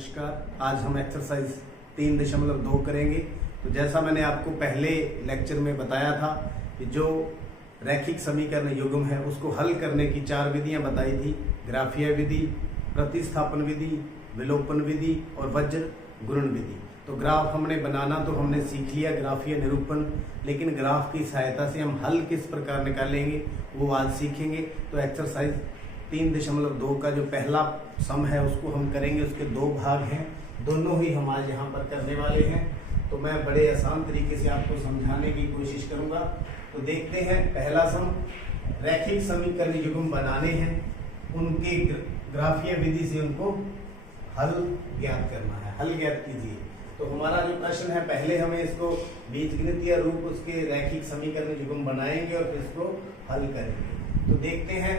नमस्कार। आज हम एक्सरसाइज 3.2 करेंगे। तो जैसा मैंने आपको पहले लेक्चर में बताया था कि जो रैखिक समीकरण युग्म है उसको हल करने की 4 विधियां बताई थी। ग्राफीय विधि, प्रतिस्थापन विधि, विलोपन विधि और वज्र गुणन विधि। तो ग्राफ हमने बनाना तो हमने सीख लिया, ग्राफीय निरूपण, लेकिन ग्राफ की सहायता से हम हल किस प्रकार निकालेंगे वो आज सीखेंगे। तो एक्सरसाइज 3.2 का जो पहला सम है उसको हम करेंगे। उसके 2 भाग हैं, दोनों ही हम आज यहाँ पर करने वाले हैं। तो मैं बड़े आसान तरीके से आपको समझाने की कोशिश करूंगा। तो देखते हैं पहला सम, रैखिक समीकरण युग्म बनाने हैं, उनके ग्राफीय विधि से उनको हल ज्ञात करना है। हल ज्ञात कीजिए। तो हमारा जो प्रश्न है, पहले हमें इसको बीजगणितीय रूप उसके रैखिक समीकरण युग्म बनाएंगे और फिर इसको हल करेंगे। तो देखते हैं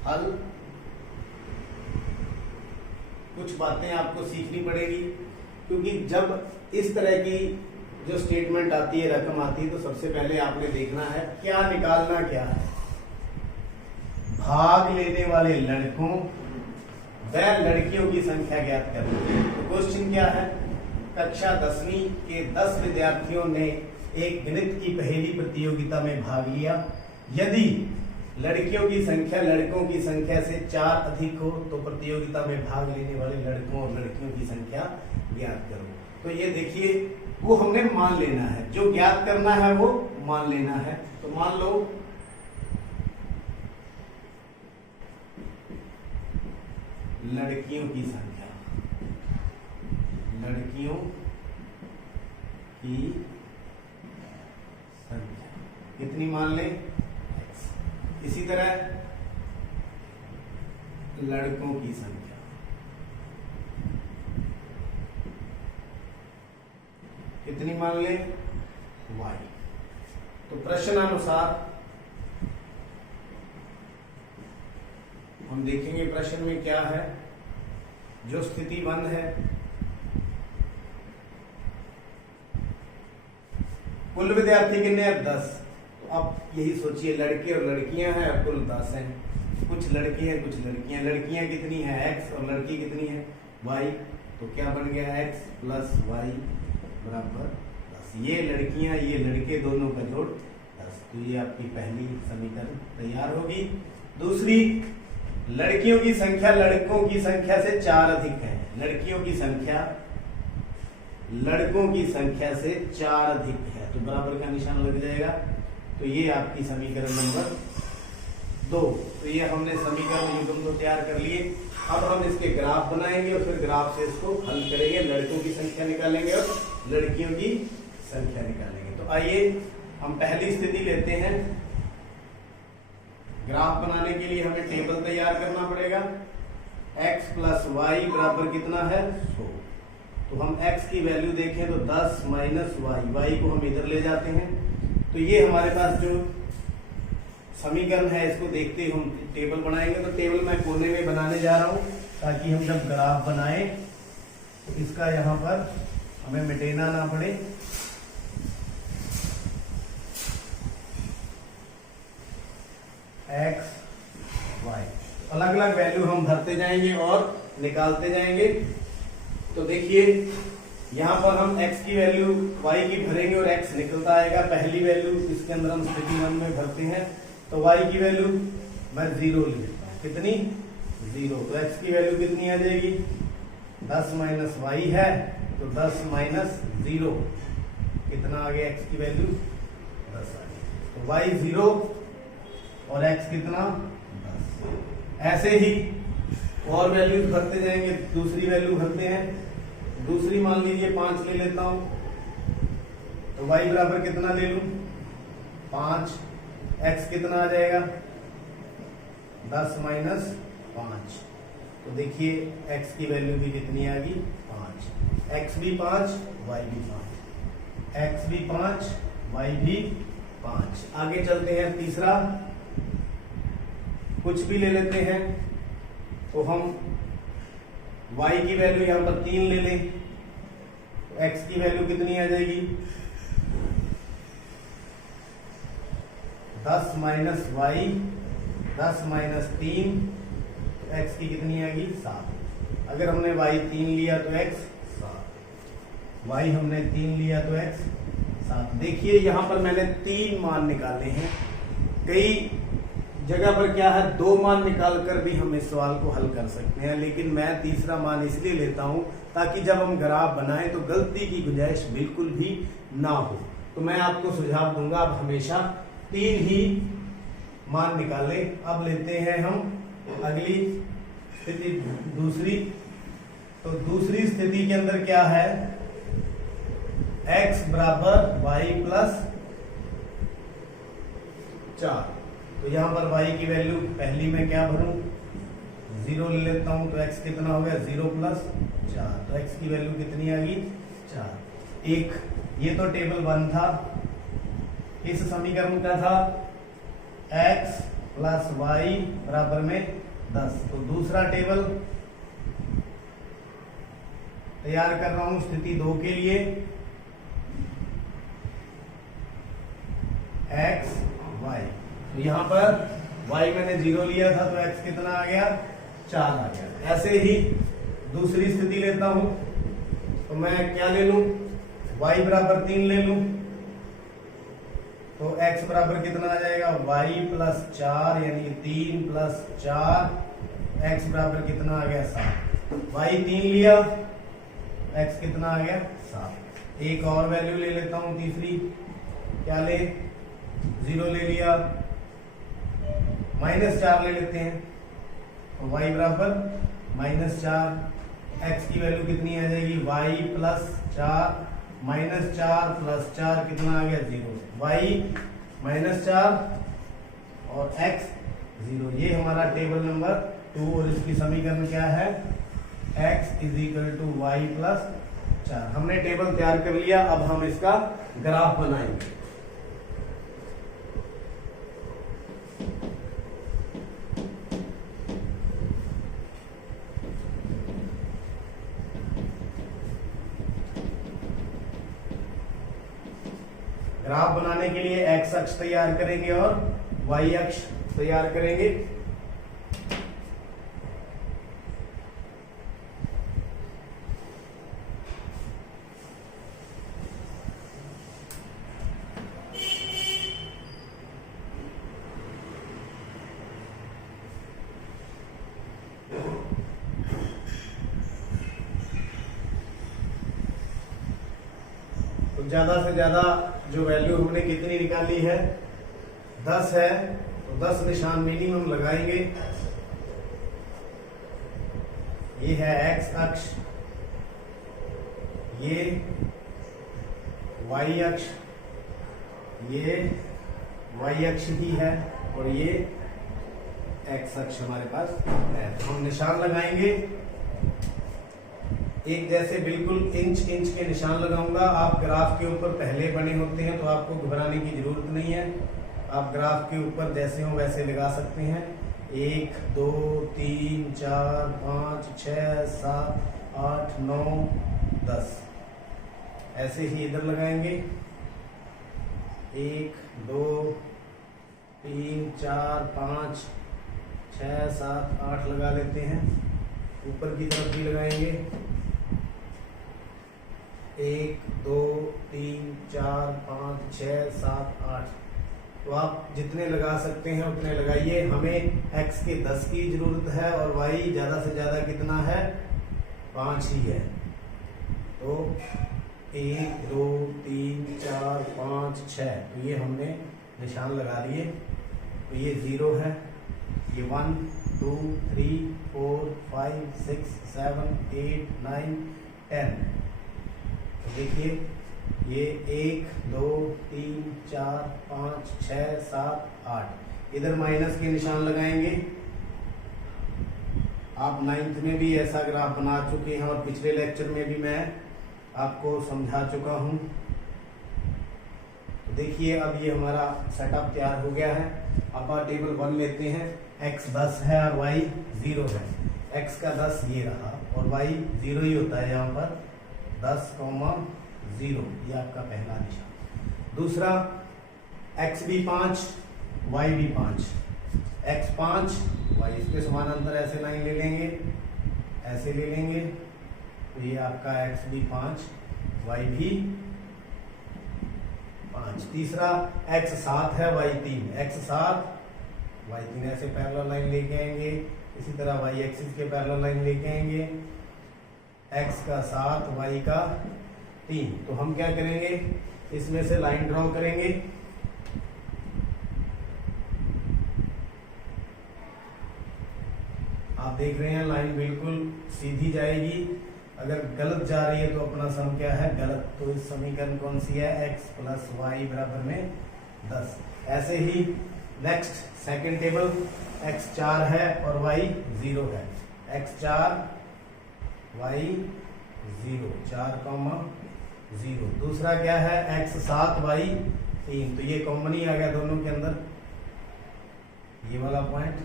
हल। कुछ बातें आपको सीखनी पड़ेगी, क्योंकि जब इस तरह की जो स्टेटमेंट आती है, रकम आती है, तो सबसे पहले आपने देखना है क्या निकालना क्या है। भाग लेने वाले लड़कों व लड़कियों की संख्या ज्ञात करनी है। तो क्वेश्चन क्या है, कक्षा 10वीं के 10 विद्यार्थियों ने एक गणित की पहेली प्रतियोगिता में भाग लिया। यदि लड़कियों की संख्या लड़कों की संख्या से 4 अधिक हो तो प्रतियोगिता में भाग लेने वाले लड़कों और लड़कियों की संख्या ज्ञात करो। तो ये देखिए, वो हमने मान लेना है, जो ज्ञात करना है वो मान लेना है। तो मान लो लड़कियों की संख्या, लड़कियों की संख्या कितनी मान लें, इसी तरह लड़कों की संख्या कितनी मान ले, y। तो प्रश्नानुसार हम देखेंगे प्रश्न में क्या है। जो स्थिति बंद है, कुल विद्यार्थी कितने हैं, 10। अब यही सोचिए, लड़के और लड़कियां हैं और कुल 10 हैं। कुछ लड़के हैं कुछ लड़कियां। लड़कियां कितनी है, x, और लड़की कितनी है, y। तो क्या बन गया, x प्लस y बराबर 10। ये लड़कियां ये लड़के दोनों का जोड़ 10। तो ये आपकी पहली समीकरण तैयार होगी। दूसरी, लड़कियों की संख्या लड़कों की संख्या से 4 अधिक है। लड़कियों की संख्या लड़कों की संख्या से 4 अधिक है, तो बराबर का निशान लग जाएगा। तो ये आपकी समीकरण नंबर 2। तो ये हमने समीकरण युग्म तो तैयार कर लिए। अब हम इसके ग्राफ बनाएंगे और फिर ग्राफ से इसको हल करेंगे। लड़कों की संख्या निकालेंगे और लड़कियों की संख्या निकालेंगे। तो आइए हम पहली स्थिति लेते हैं। ग्राफ बनाने के लिए हमें टेबल तैयार करना पड़ेगा। x प्लस वाई बराबर कितना है, 100। तो हम x की वैल्यू देखें तो 10 माइनस वाई, को हम इधर ले जाते हैं। तो ये हमारे पास जो समीकरण है, इसको देखते ही हम टेबल बनाएंगे। तो टेबल मैं कोने में बनाने जा रहा हूं, ताकि हम जब ग्राफ बनाएं तो इसका यहाँ पर हमें मिटाना ना पड़े। x, y अलग अलग वैल्यू हम भरते जाएंगे और निकालते जाएंगे। तो देखिए, यहाँ पर हम x की वैल्यू y की भरेंगे और x निकलता आएगा। पहली वैल्यू इसके अंदर हम स्थिति 1 में भरते हैं, तो y की वैल्यू मैं 0 ले लेता हूँ। कितनी, 0। तो x की वैल्यू कितनी आ जाएगी, 10 माइनस y है, तो 10 माइनस 0 कितना आ गया, x की वैल्यू 10 आ गई। तो y 0 और x कितना, 10। ऐसे ही और वैल्यूज भरते जाएंगे। दूसरी वैल्यू भरते हैं। दूसरी मान लीजिए 5 ले लेता हूं, तो y बराबर कितना ले लूं, 5। x कितना आ जाएगा, 10 माइनस 5। तो देखिए x की वैल्यू भी कितनी आ गई, 5। x भी 5, y भी 5। x भी 5, y भी 5। आगे चलते हैं। तीसरा, कुछ भी ले लेते हैं। तो हम y की वैल्यू यहां पर 3 ले लें, तो x की वैल्यू कितनी आ जाएगी, 10 माइनस वाई, 10 माइनस 3, तो x की कितनी आएगी, 7। अगर हमने y 3 लिया तो x 7, y हमने 3 लिया तो x 7। देखिए यहाँ पर मैंने 3 मान निकाले हैं। कई जगह पर क्या है 2 मान निकाल कर भी हम इस सवाल को हल कर सकते हैं, लेकिन मैं तीसरा मान इसलिए लेता हूं ताकि जब हम ग्राफ बनाएं तो गलती की गुंजाइश बिल्कुल भी ना हो। तो मैं आपको सुझाव दूंगा आप हमेशा 3 ही मान निकालें। अब लेते हैं हम अगली स्थिति दूसरी। तो दूसरी स्थिति के अंदर क्या है, x बराबर y प्लस 4। तो यहां पर y की वैल्यू पहली में क्या भरूं, 0 ले लेता हूं। तो x कितना हो गया, 0 प्लस 4। तो x की वैल्यू कितनी आ गई, 4। एक ये तो टेबल 1 था। इस समीकरण का था x प्लस y बराबर में 10। तो दूसरा टेबल तैयार कर रहा हूं स्थिति 2 के लिए। x y, तो यहां पर y मैंने 0 लिया था तो x कितना आ गया, 4 आ गया। ऐसे ही दूसरी स्थिति लेता हूं। तो मैं क्या ले लूं, y बराबर 3 ले लूं। तो x बराबर कितना आ जाएगा, y प्लस 4 यानी 3 प्लस 4, x बराबर कितना आ गया, 7। y 3 लिया, x कितना आ गया, 7। एक और वैल्यू ले लेता हूं तीसरी। क्या ले, 0 ले लिया, -4 ले लेते हैं। तो y बराबर -4, x की वैल्यू कितनी आ जाएगी, y प्लस 4 -4 प्लस 4 कितना आ गया, 0। y -4 और x 0। ये हमारा टेबल नंबर 2 और इसकी समीकरण क्या है, x is equal to y plus 4। हमने टेबल तैयार कर लिया। अब हम इसका ग्राफ बनाएंगे। ग्राफ बनाने के लिए x अक्ष तैयार करेंगे और y अक्ष तैयार करेंगे। तो ज्यादा से ज्यादा जो वैल्यू हमने कितनी निकाली है, 10 है। तो 10 निशान मिनिमम लगाएंगे। ये है x अक्ष, ये y अक्ष, ये y अक्ष ही है और ये x अक्ष हमारे पास है। तो हम निशान लगाएंगे। एक जैसे बिल्कुल इंच के निशान लगाऊंगा। आप ग्राफ के ऊपर पहले बने होते हैं तो आपको घबराने की जरूरत नहीं है। आप ग्राफ के ऊपर जैसे हो वैसे लगा सकते हैं। 1 2 3 4 5 6 7 8 9 10 ऐसे ही इधर लगाएंगे। 1 2 3 4 5 6 7 8 लगा लेते हैं। ऊपर की तरफ भी लगाएंगे। 1 2 3 4 5 6 7 8। तो आप जितने लगा सकते हैं उतने लगाइए। हमें x के 10 की जरूरत है और y ज्यादा से ज्यादा कितना है, 5 ही है। तो 1 2 3 4 5 6, तो ये हमने निशान लगा लिए। तो ये 0 है, ये 1 2 3 4 5 6 7 8 9 10। तो देखिए ये 1 2 3 4 5 6 7 8। इधर माइनस के निशान लगाएंगे। आप 9th में भी ऐसा ग्राफ बना चुके हैं और पिछले लेक्चर में भी मैं आपको समझा चुका हूं। तो देखिए अब ये हमारा सेटअप तैयार हो गया है। अब आप टेबल 1 लेते हैं। x 10 है और y 0 है। x का 10 ये रहा और y 0 ही होता है यहाँ पर। 10, 0 ये आपका पहला निशान। दूसरा x भी 5 y भी 5। x 5 y, इसके समानांतर ऐसे लाइन ले लेंगे। ऐसे ले लेंगे तो ये आपका x भी 5 y भी 5। तीसरा x 7 है y 3, x 7 y 3 ऐसे पैरेलल लाइन लेके आएंगे। इसी तरह y एक्सिस के पैरेलल लाइन लेके आएंगे, x का 7 y का 3। तो हम क्या करेंगे, इसमें से लाइन ड्रॉ करेंगे। आप देख रहे हैं लाइन बिल्कुल सीधी जाएगी। अगर गलत जा रही है तो अपना सम क्या है, गलत। तो इस समीकरण कौन सी है, x प्लस वाई बराबर में 10। ऐसे ही नेक्स्ट सेकंड टेबल, x 4 है और y 0 है। x 4 y 0, 4,0। दूसरा क्या है, x 7 y 3। तो ये कॉमन ही आ गया दोनों के अंदर, ये वाला पॉइंट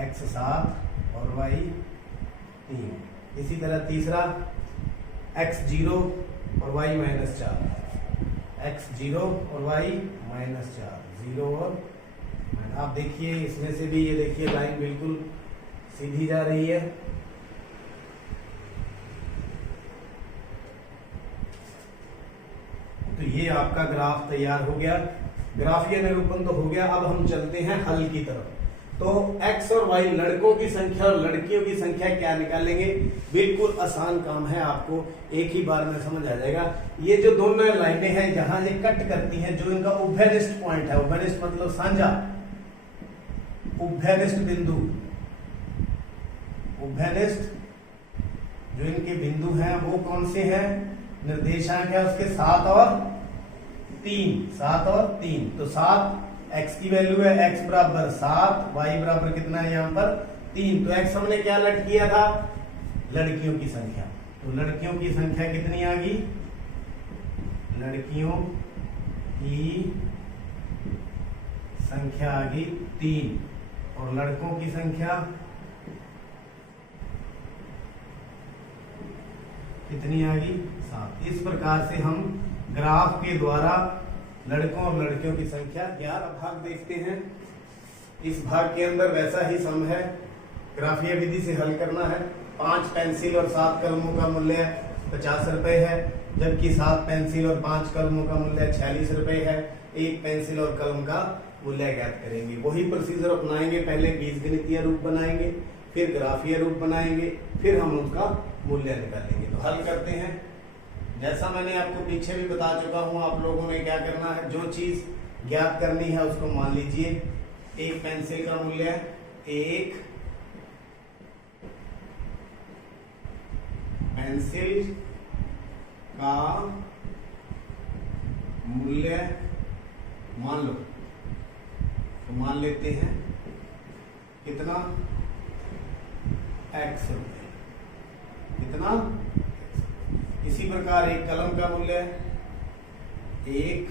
x 7 और y 3। इसी तरह तीसरा x 0 और y माइनस 4, x 0 और y माइनस 4, 0 और आप देखिए इसमें से भी, ये देखिए लाइन बिल्कुल सीधी जा रही है। तो ये आपका ग्राफ तैयार हो गया, ग्राफीय निरूपण तो हो गया। अब हम चलते हैं हल की तरफ। तो x और y लड़कों की संख्या और लड़कियों की संख्या क्या निकालेंगे, बिल्कुल आसान काम है, आपको एक ही बार में समझ आ जाएगा। ये जो दोनों लाइनें हैं जहां ये कट करती हैं, जो इनका उभयनिष्ठ पॉइंट है, उभयनिष्ठ मतलब साझा, उभयनिष्ठ बिंदु, उभयनिष्ठ जो इनके बिंदु हैं वो कौन से हैं, निर्देशांक है उसके 7 और 3, 7 और 3। तो 7 x की वैल्यू है, x बराबर 7, y बराबर कितना है यहाँ पर 3। तो x हमने क्या लट किया था, लड़कियों की संख्या। तो लड़कियों की संख्या कितनी आ गई, लड़कियों की संख्या आ गई 3 और लड़कों की संख्या कितनी आ गई, 7। इस प्रकार से हम ग्राफ के द्वारा लड़कों और लड़कियों की संख्या। 11 भाग देखते हैं। इस भाग के अंदर वैसा ही सम है, ग्राफीय विधि से हल करना है। 5 पेंसिल और 7 कलमों का मूल्य 50 रुपए है, जबकि 7 पेंसिल और 5 कलमों का मूल्य 46 रुपए है। एक पेंसिल और कलम का मूल्य ज्ञात करेंगे। वही प्रोसीजर अपनाएंगे, पहले बीजगणितीय रूप बनाएंगे, फिर ग्राफीय रूप बनाएंगे, फिर हम उसका मूल्य निकालेंगे। तो हल करते हैं। जैसा मैंने आपको पीछे भी बता चुका हूं, आप लोगों ने क्या करना है, जो चीज ज्ञात करनी है उसको मान लीजिए। एक पेंसिल का मूल्य, एक पेंसिल का मूल्य मान लो, तो मान लेते हैं कितना, x रुपये, कितना। इसी प्रकार एक कलम का मूल्य, एक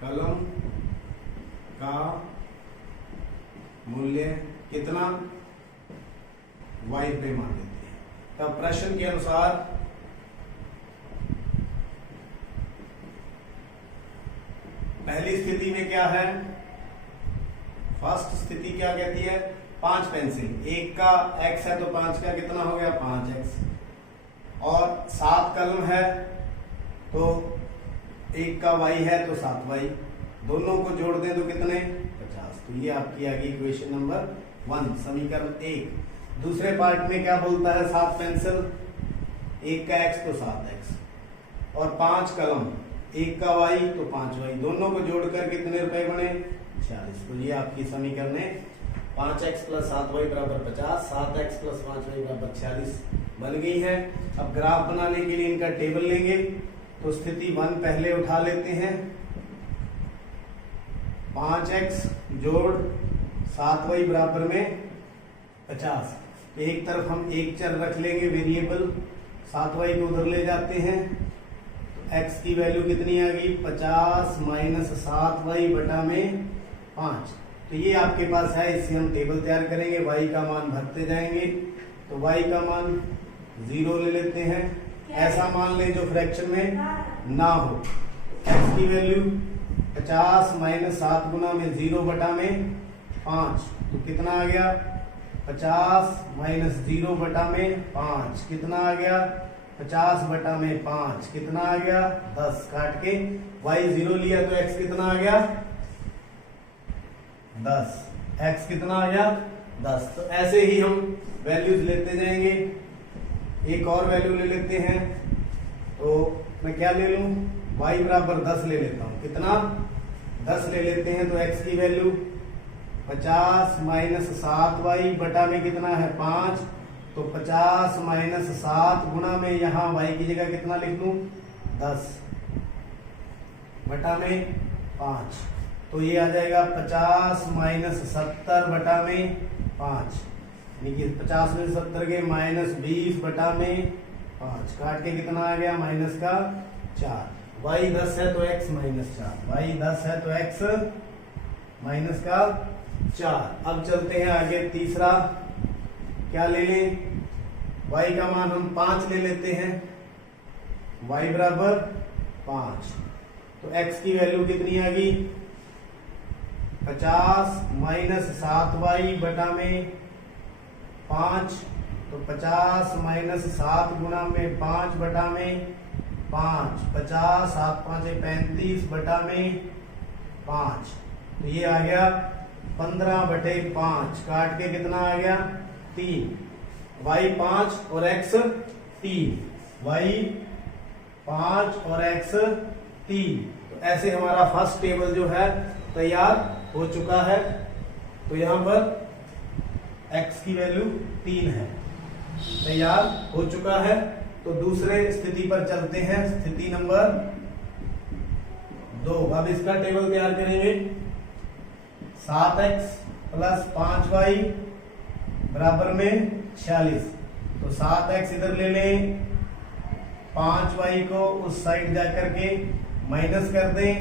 कलम का मूल्य कितना, y रुपये मान लेते हैं। तब प्रश्न के अनुसार पहली स्थिति में क्या है, फर्स्ट स्थिति क्या कहती है, 5 पेंसिल, एक का x है तो 5 का कितना हो गया, 5x, और 7 कलम है तो एक का y है तो 7y, दोनों को जोड़ दें तो कितने, 50। तो ये आपकी आ गई इक्वेशन नंबर 1, समीकरण 1। दूसरे पार्ट में क्या बोलता है, 7 पेंसिल, एक का x तो 7x, और 5 कलम, एक का y तो 5y, दोनों को जोड़कर कितने रुपए बने, 46। तो ये आपकी समीकरण है 5x प्लस 7y बराबर 50, 7x प्लस 5y बराबर 46 बन गई है। अब ग्राफ बनाने के लिए इनका टेबल लेंगे। तो स्थिति 1 पहले उठा लेते हैं, 5x जोड़ 7y बराबर में 50। एक तरफ हम एक चर रख लेंगे वेरिएबल, 7y को उधर ले जाते हैं, तो x की वैल्यू कितनी आ गई, 50 माइनस 7y बटा में 5। तो ये आपके पास है, इससे हम टेबल तैयार करेंगे, y का मान भरते जाएंगे। तो y का मान 0 ले लेते हैं, ऐसा मान लें जो फ्रैक्शन में ना हो। x की वैल्यू 50 माइनस 7 गुना में 0 बटा में 5, तो कितना आ गया, 50 माइनस 0 बटा में 5 कितना आ गया 50 बटा में 5 कितना आ गया 10। काट के y 0 लिया तो x कितना आ गया 10। x कितना आ गया 10। तो ऐसे ही हम वैल्यूज लेते जाएंगे। एक और वैल्यू ले लेते हैं, तो मैं क्या ले लूं y बराबर 10 ले लेता हूं। कितना 10 ले लेते हैं तो x की वैल्यू 50 माइनस 7y बटा में कितना है 5, तो 50 माइनस 7 गुणा में यहाँ y की जगह कितना लिख लूं 10 बटा में 5, तो ये आ जाएगा 50 माइनस 70 बटा में 5, यानी कि 50 में 70 के माइनस 20 बटा में 5। काट के कितना आ गया माइनस का 4। y 10 है तो x माइनस 4, y 10 है तो x माइनस का 4। अब चलते हैं आगे। तीसरा क्या ले लें, y का मान हम 5 ले लेते हैं, y बराबर 5, तो x की वैल्यू कितनी आ गई 50 माइनस 7y बटा में 5, तो 50 माइनस 7 गुणा में 5 बटा में 5, 50 7 5 35 बटा में 5, तो ये आ गया 15 बटे 5। काट के कितना आ गया 3, y 5 और x 3, y 5 और x 3। तो ऐसे हमारा फर्स्ट टेबल जो है तैयार हो चुका है। तो यहां पर x की वैल्यू 3 है, तैयार हो चुका है। तो दूसरे स्थिति पर चलते हैं, स्थिति नंबर 2। अब इसका टेबल तैयार करेंगे। 7x प्लस 5y बराबर में 46, तो 7x इधर ले लें, 5y को उस साइड जाकर के माइनस कर दें,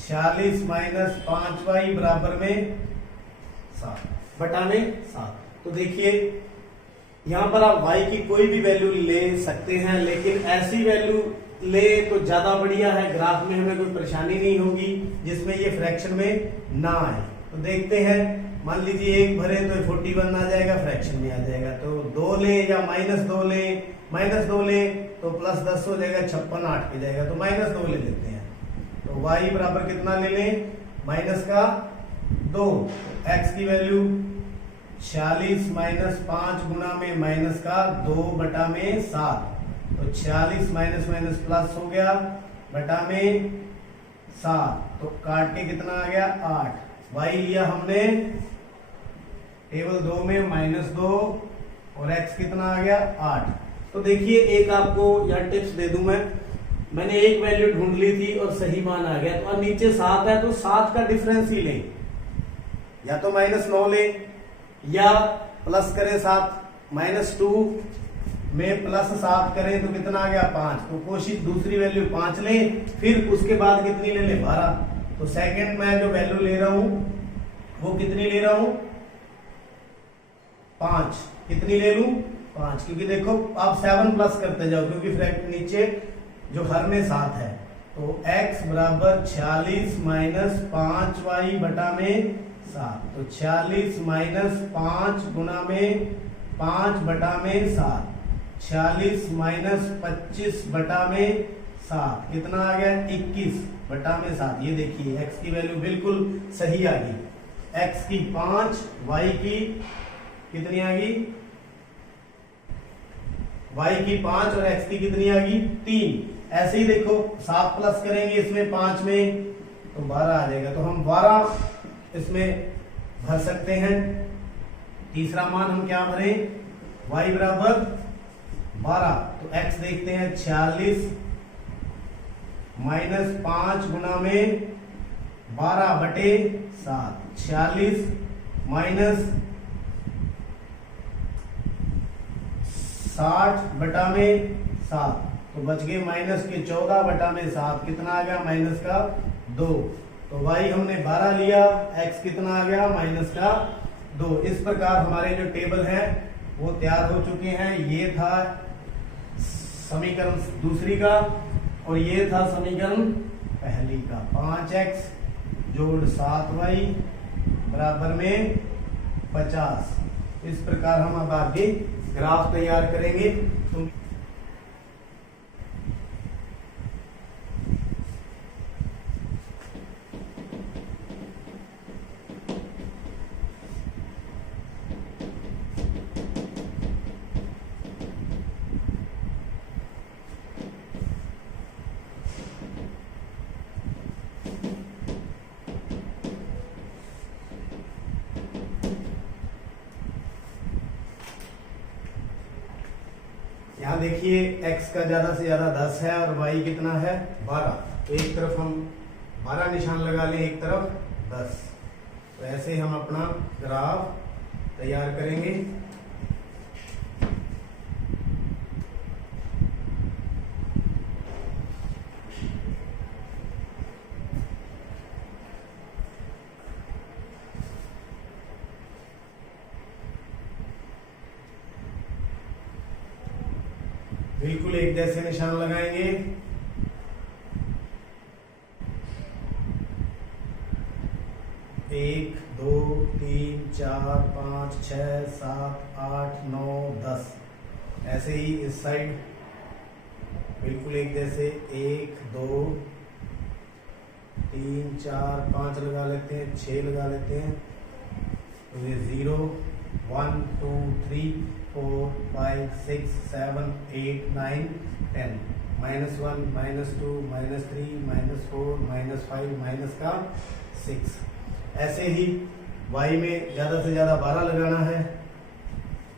46 माइनस 5y बराबर में 7 बटा में 7। तो देखिए यहां पर आप y की कोई भी वैल्यू ले सकते हैं, लेकिन ऐसी वैल्यू ले तो ज्यादा बढ़िया है, ग्राफ में हमें कोई परेशानी नहीं होगी जिसमें ये फ्रैक्शन में ना आए। तो देखते हैं, मान लीजिए 1 भरे तो 41 आ जाएगा, फ्रैक्शन में आ जाएगा। तो 2 ले या -2 ले, -2 ले तो +10 हो जाएगा, 56 8 पे जाएगा, तो -2 ले लेते हैं। तो y बराबर कितना ले लें माइनस का 2, x की वैल्यू 46 माइनस 5 गुना में माइनस का 2 बटा में 7, तो 46 माइनस माइनस प्लस हो गया बटा में 7, तो काट के कितना आ गया 8। y लिया हमने टेबल 2 में -2 और x कितना आ गया 8। तो देखिए एक आपको यहाँ टिप्स दे दूं मैंने एक वैल्यू ढूंढ ली थी और सही मान आ गया, तो अब नीचे 7 है तो 7 का डिफरेंस ही लें, या तो -9 ले या प्लस करें 7, -2 में प्लस 7 करें तो कितना आ गया 5, तो कोशिश दूसरी वैल्यू 5 लें, फिर उसके बाद कितनी ले लें 12। तो सेकंड मैं जो वैल्यू ले रहा हूं वो कितनी ले रहा हूं 5, कितनी ले लूं 5, क्योंकि देखो आप 7 प्लस करते जाओ क्योंकि नीचे जो हर में 7 है। तो x बराबर 46 माइनस 5y बटा में 7, तो 46 माइनस 5 गुना में 5 बटा में 7, 46 माइनस 25 बटा में 7 कितना आ गया 21 बटा में 7। ये देखिए x की वैल्यू बिल्कुल सही आ गई, x की 5, y की कितनी आ गई, y की 5 और x की कितनी आ गई 3। ऐसे ही देखो 7 प्लस करेंगे इसमें 5 में तो 12 आ जाएगा, तो हम 12 इसमें भर सकते हैं। तीसरा मान हम क्या भरें y बराबर 12, तो x देखते हैं 46 माइनस 5 गुना में 12 बटे 7, 46 माइनस 60 बटा में 7, तो बच गए माइनस के 14 बटा में 7, कितना आ गया माइनस का 2। तो y हमने 12 लिया, x कितना आ गया माइनस का 2। इस प्रकार हमारे जो टेबल हैं वो तैयार हो चुके हैं। ये था समीकरण दूसरी का और ये था समीकरण पहली का। 5x जोड़ 7y बराबर में 50। इस प्रकार हम अब आगे ग्राफ तैयार करेंगे। तो यहाँ देखिए x का ज्यादा से ज्यादा 10 है और y कितना है 12। तो एक तरफ हम 12 निशान लगा लें, एक तरफ 10। तो ऐसे हम अपना ग्राफ तैयार करेंगे। बिल्कुल एक जैसे निशान लगाएंगे। एक, दो, तीन, चार, 5, 6, 7, 8, 9, 10। ऐसे ही इस साइड बिल्कुल एक जैसे 1, 2, 3, 4, 5 लगा लेते हैं, 6 लगा लेते हैं। तो ये 0, 1, 2, 3, 4, 5, 6, 7, 8, 9, 10, -1, -2, -3, -4, -5, माइनस का 6। ऐसे ही y में ज्यादा से ज्यादा 12 लगाना है,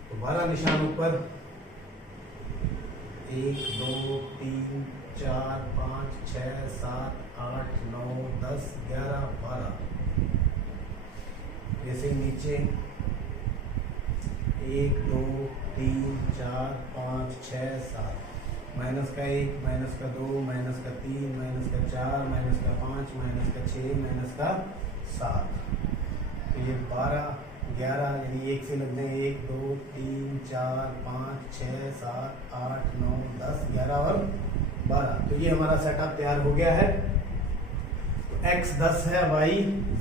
तो 12 निशान ऊपर 1, 2, 3, 4, 5, 6, 7, 8, 9, 10, 11, 12। जैसे नीचे 1, 2, 3, 4, 5, 6, 7, -1, -2, -3, -4, -5, -6, -7। तो ये 12, 11 यानी 1 से लग जाएंगे 1, 2, 3, 4, 5, 6, 7, 8, 9, 10, 11 और 12। तो ये हमारा सेटअप तैयार हो गया है। तो x 10 है, y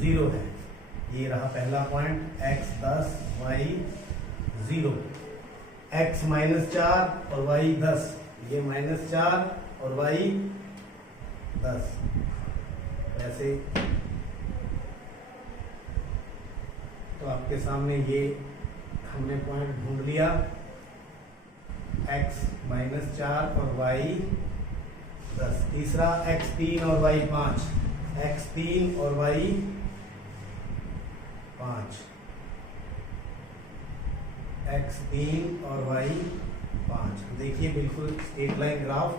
0 है। ये रहा पहला पॉइंट, x 10, y 0। x -4 और y 10, ये -4 और y 10। ऐसे तो आपके सामने ये हमने पॉइंट ढूंढ लिया, x -4 और y 10। तीसरा x 3 और y 5, x 3 और y 5, x 3 और y 5। देखिए बिल्कुल स्ट्रेट लाइन ग्राफ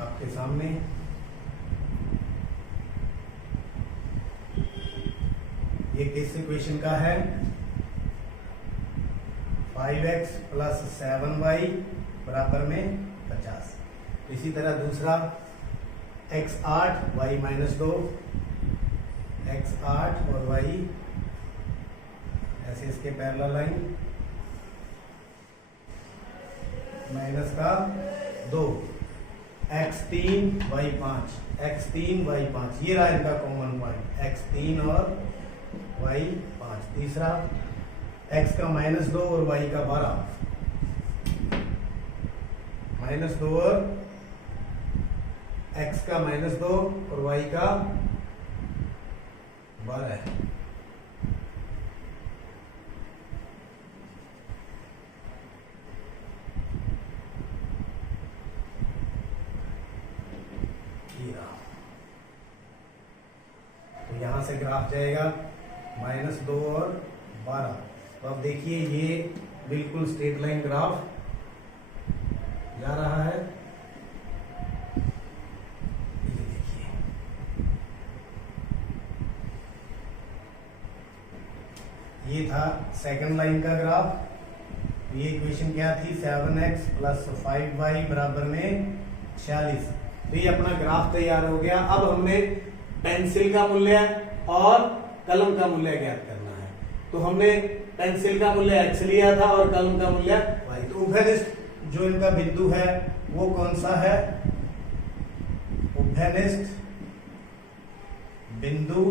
आपके सामने। ये किस इक्वेशन का है? 5x + 7y बराबर में 50। इसी तरह दूसरा x 8 y -2, x 8 और y ऐसे इसके parallel line -2, x 3 y 5, x 3 y 5। ये रहा इनका कॉमन पॉइंट, x 3 और y 5। तीसरा x का -2 और y का 12, -2 और x का -2 और y का 12 है। तो यहां से ग्राफ जाएगा -2 और 12। तो अब देखिए ये बिल्कुल स्ट्रेट लाइन ग्राफ जा रहा है। ये देखिए, ये था सेकंड लाइन का ग्राफ। ये इक्वेशन क्या थी? 7x + 5y बराबर में 46। तो ये अपना ग्राफ तैयार हो गया। अब हमने पेंसिल का मूल्य और कलम का मूल्य ज्ञात करना है। तो हमने पेंसिल का मूल्य x लिया था और कलम का मूल्य y। तो उभयनिष्ठ जो इनका बिंदु है वो कौन सा है? उभयनिष्ठ बिंदु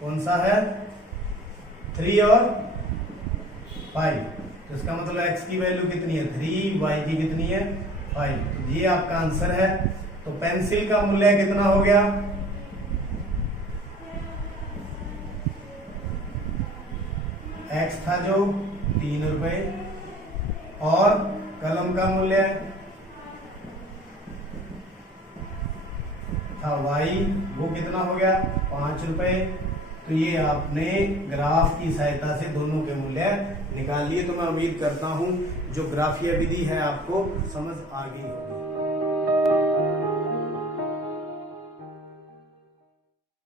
कौन सा है? 3 और 5, तो इसका मतलब x की वैल्यू कितनी है 3, y की कितनी है 5, तो ये आपका आंसर है। तो पेंसिल का मूल्य कितना हो गया, x था जो 3 रुपए, और कलम का मूल्य था y, वो कितना हो गया 5 रुपए। तो ये आपने ग्राफ की सहायता से दोनों के मूल्य निकाल लिए। तो मैं उम्मीद करता हूं जो ग्राफीय विधि है आपको समझ आ गई होगी।